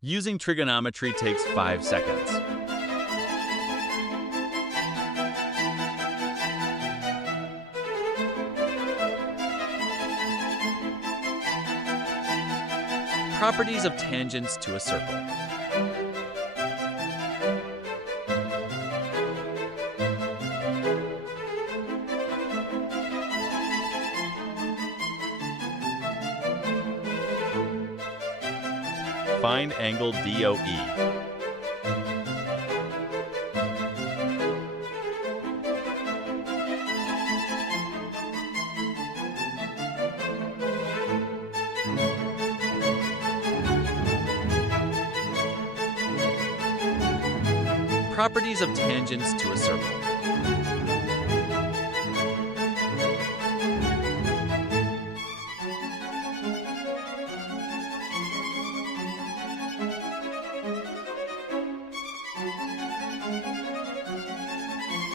Using trigonometry takes 5 seconds. Properties of tangents to a circle. Find angle DOE. Properties of tangents to a circle.